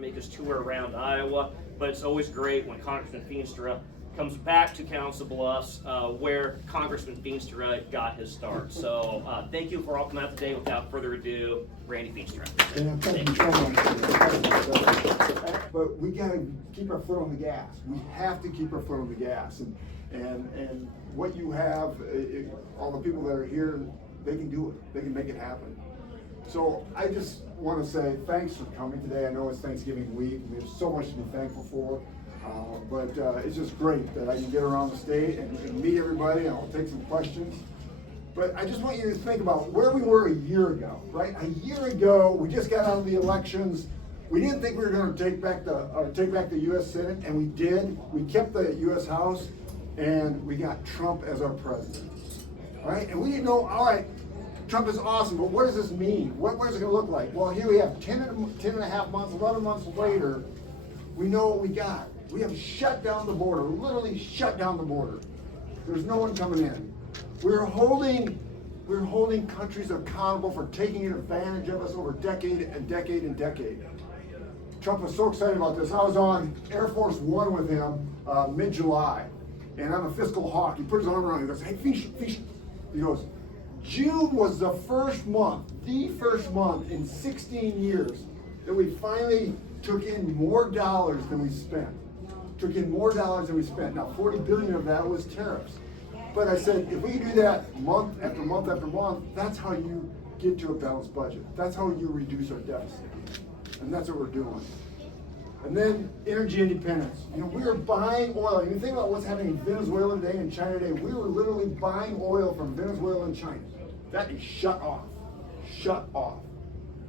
make his tour around Iowa, but it's always great when Congressman Feenstra comes back to Council Bluffs, where Congressman Feenstra got his start. So thank you for all coming out today. Without further ado, Randy Feenstra. Yeah, thank you so much. But we gotta keep our foot on the gas. We have to keep our foot on the gas. And what you have, all the people that are here, they can do it. They can make it happen. So I just want to say thanks for coming today. I know it's Thanksgiving week. We have so much to be thankful for. But it's just great that I can get around the state and meet everybody, and I'll take some questions. But I just want you to think about where we were a year ago, right? A year ago, we just got out of the elections. We didn't think we were going to take back the U.S. Senate, and we did. We kept the U.S. House, and we got Trump as our president, right? And we didn't know, all right, Trump is awesome, but what does this mean? What is it going to look like? Well, here we have 10 and a half months, 11 months later, we know what we got. We have shut down the border, literally shut down the border. There's no one coming in. We're holding countries accountable for taking advantage of us over decade and decade and decade. Trump was so excited about this. I was on Air Force One with him mid-July, and I'm a fiscal hawk. He put his arm around me. He goes, "Hey, Feenstra." He goes, "June was the first month in 16 years that we finally took in more dollars than we spent. Now, 40 billion of that was tariffs. But I said, if we do that month after month after month, that's how you get to a balanced budget. That's how you reduce our deficit. And that's what we're doing. And then energy independence. You know, we were buying oil. You think about what's happening in Venezuela today and China today. We were literally buying oil from Venezuela and China. That is shut off. Shut off.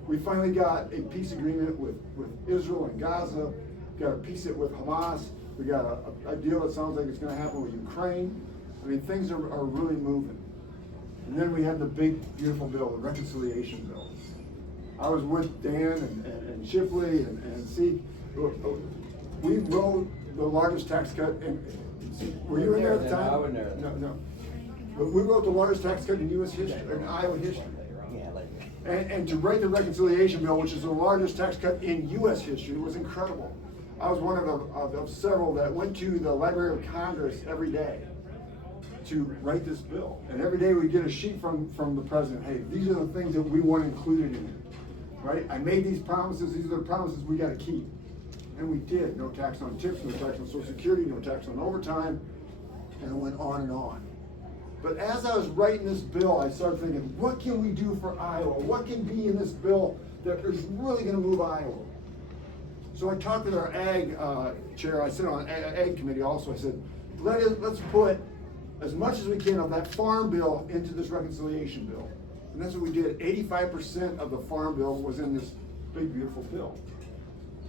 We finally got a peace agreement with Israel and Gaza. We got a peace with Hamas. We got a deal that sounds like it's going to happen with Ukraine. I mean, things are really moving. And then we have the big, beautiful bill, the reconciliation bill. I was with Dan and Shipley and Zeke. We wrote the largest tax cut. Were you in there at the time? I wasn't there. No. But we wrote the largest tax cut in U.S. history, in Iowa history. And to write the reconciliation bill, which is the largest tax cut in U.S. history, was incredible. I was one of several that went to the Library of Congress every day to write this bill. And every day we get a sheet from the president. Hey, these are the things that we want included in it, right? I made these promises. These are the promises we got to keep. And we did. No tax on tips, no tax on Social Security, no tax on overtime, and it went on and on. But as I was writing this bill, I started thinking, what can we do for Iowa? What can be in this bill that is really going to move Iowa? So I talked with our ag chair. I sit on ag committee also. I said, let's put as much as we can of that farm bill into this reconciliation bill. And that's what we did. 85% of the farm bill was in this big, beautiful bill.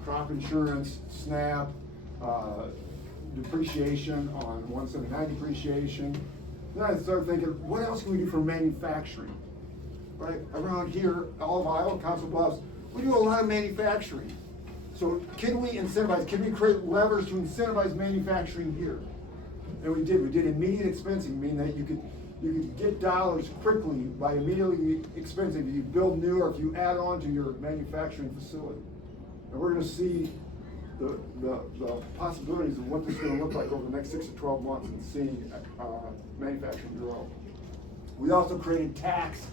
Crop insurance, SNAP, depreciation on 179 depreciation. Then I started thinking, what else can we do for manufacturing? Right? Around here, all of Iowa, Council Bluffs, we do a lot of manufacturing. So can we incentivize, can we create levers to incentivize manufacturing here? And we did. We did immediate expensing, meaning that you could get dollars quickly by immediately expensing. If you build new or if you add on to your manufacturing facility. And we're going to see the possibilities of what this is going to look like over the next 6 to 12 months and seeing manufacturing grow. We also created tax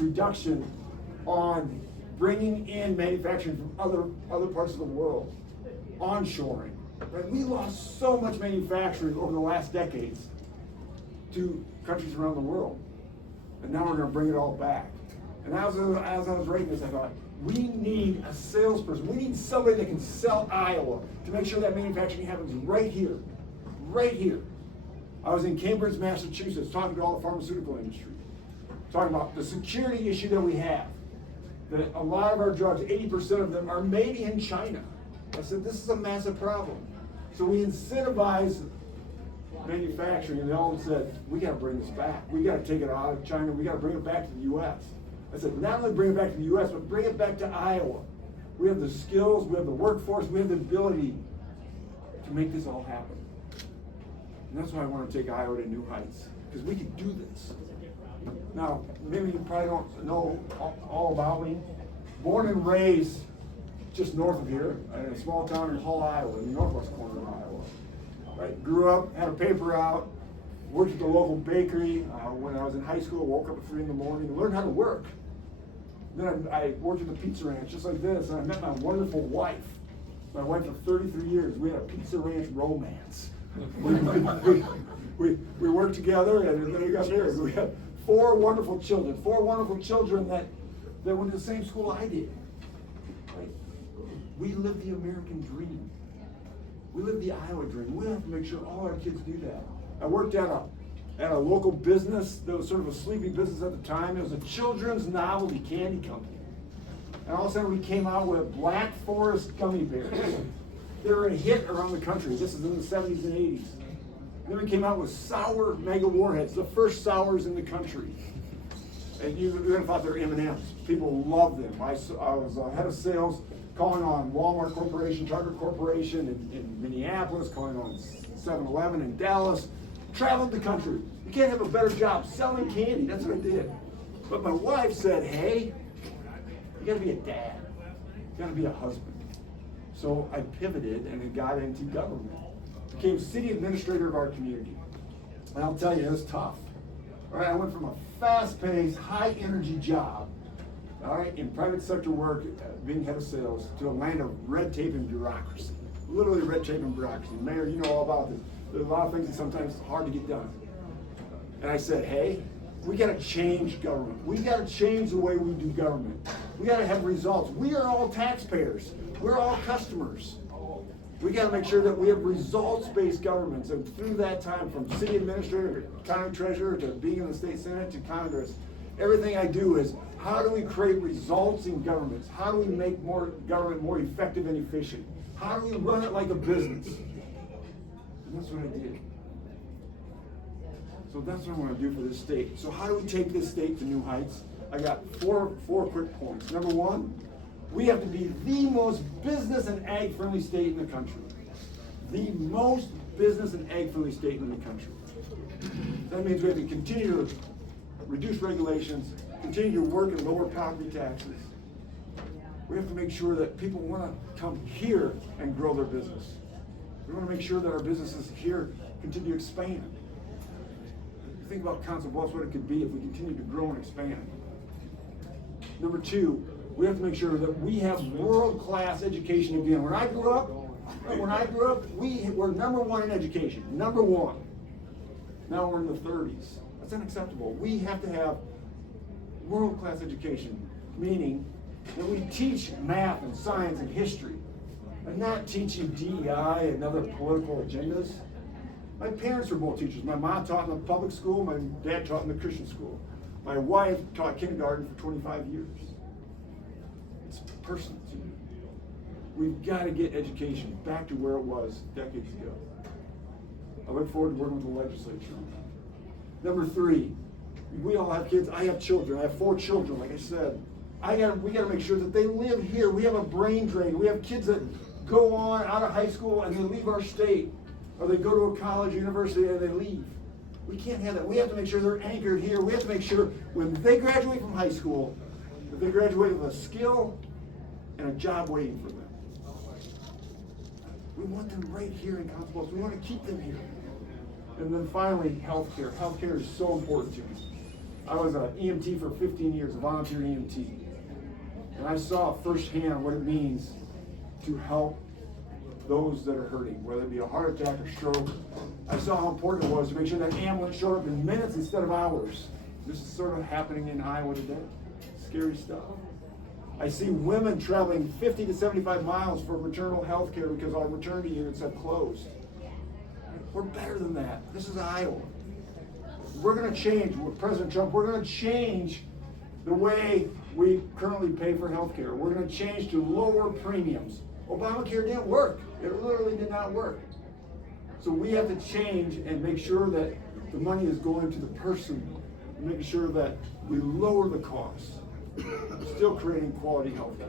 reduction on bringing in manufacturing from other parts of the world, onshoring. Right? We lost so much manufacturing over the last decades to countries around the world, and now we're going to bring it all back. And as I was writing this, I thought, we need a salesperson. We need somebody that can sell Iowa to make sure that manufacturing happens right here, right here. I was in Cambridge, Massachusetts, talking to all the pharmaceutical industry, talking about the security issue that we have. That a lot of our drugs, 80% of them, are made in China. I said, this is a massive problem. So we incentivize manufacturing, and they all said, we got to bring this back. We got to take it out of China. We got to bring it back to the U.S. I said, not only bring it back to the U.S., but bring it back to Iowa. We have the skills, we have the workforce, we have the ability to make this all happen. And that's why I want to take Iowa to new heights, because we can do this. Now, maybe you probably don't know all about me. Born and raised just north of here, in a small town in Hull, Iowa, in the northwest corner of Iowa. Right? Grew up, had a paper out, worked at the local bakery. When I was in high school, woke up at 3 in the morning, learned how to work. Then I worked at the pizza ranch, just like this, and I met my wonderful wife. My wife of 33 years. We had a pizza ranch romance. We worked together, and then we got married. We had 4 wonderful children that went to the same school I did. Right? We live the American dream. We live the Iowa dream. We have to make sure all our kids do that. I worked at a local business that was sort of a sleepy business at the time. It was a children's novelty candy company. And all of a sudden we came out with Black Forest gummy bears. They were a hit around the country. This is in the 70s and 80s. And then we came out with sour mega warheads, the first sours in the country. And you would have thought they were M&Ms. People loved them. I was head of sales calling on Walmart Corporation, Target Corporation in Minneapolis, calling on 7-Eleven in Dallas. Traveled the country. You can't have a better job selling candy. That's what I did. But my wife said, hey, you gotta be a dad. You gotta be a husband. So I pivoted and I got into government. Became city administrator of our community. And I'll tell you, it was tough. All right, I went from a fast-paced, high-energy job, all right, in private sector work, being head of sales, to a land of red tape and bureaucracy. Literally red tape and bureaucracy. Mayor, you know all about this. There's a lot of things that sometimes it's hard to get done. And I said, hey, we gotta change government. We gotta change the way we do government. We gotta have results. We are all taxpayers. We're all customers. We gotta make sure that we have results-based governments. And through that time, from city administrator to county treasurer to being in the state senate to Congress, everything I do is how do we create results in governments? How do we make government more effective and efficient? How do we run it like a business? And that's what I did. So that's what I want to do for this state. So how do we take this state to new heights? I got four quick points. Number one, we have to be the most business and ag-friendly state in the country. The most business and ag-friendly state in the country. That means we have to continue to reduce regulations, continue to work and lower property taxes. We have to make sure that people want to come here and grow their business. We want to make sure that our businesses here continue to expand. Think about Council Bluffs, what it could be if we continue to grow and expand. Number two, we have to make sure that we have world-class education again. When I grew up, we were number one in education, number one. Now we're in the 30s. That's unacceptable. We have to have world-class education, meaning that we teach math and science and history, and not teaching DEI and other political agendas. My parents were both teachers. My mom taught in the public school, my dad taught in the Christian school. My wife taught kindergarten for 25 years. It's personal to me. We've got to get education back to where it was decades ago. I look forward to working with the legislature on that. Number three, we all have kids. I have children. I have 4 children, like I said. We got to make sure that they live here. We have a brain drain. We have kids that go on out of high school and they leave our state. Or they go to a college, university, and they leave. We can't have that. We have to make sure they're anchored here. We have to make sure when they graduate from high school, that they graduate with a skill and a job waiting for them. We want them right here in Council Bluffs. We want to keep them here. And then finally, healthcare. Healthcare is so important to me. I was an EMT for 15 years, a volunteer EMT. And I saw firsthand what it means to help those that are hurting, whether it be a heart attack or stroke. I saw how important it was to make sure that ambulance showed up in minutes instead of hours. This is sort of happening in Iowa today. Scary stuff. I see women traveling 50 to 75 miles for maternal health care because our maternity units have closed. We're better than that. This is Iowa. We're going to change with President Trump. We're going to change the way we currently pay for health care. We're going to change to lower premiums. Obamacare didn't work. It literally did not work. So we have to change and make sure that the money is going to the person, and making sure that we lower the costs, still creating quality health care.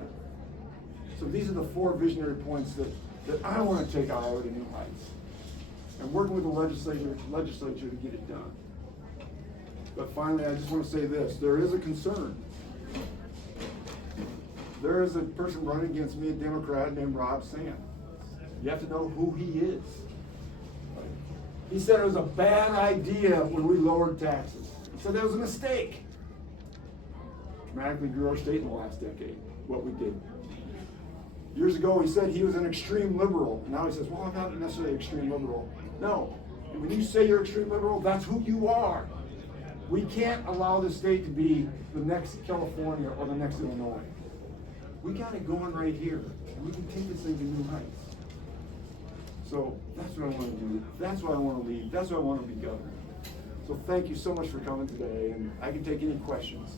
So these are the 4 visionary points that I want to take Iowa to new heights. And working with the legislature to get it done. But finally, I just want to say this. There is a concern. There is a person running against me, a Democrat named Rob Sand. You have to know who he is. He said it was a bad idea when we lowered taxes. He said that was a mistake. Dramatically grew our state in the last decade, what we did. Years ago, he said he was an extreme liberal. Now he says, well, I'm not necessarily extreme liberal. No, when you say you're extreme liberal, that's who you are. We can't allow the state to be the next California or the next Illinois. We got it going right here, and we can take this thing to new heights. So that's what I want to do. That's why I want to lead. That's why I want to be governor. So thank you so much for coming today, and I can take any questions.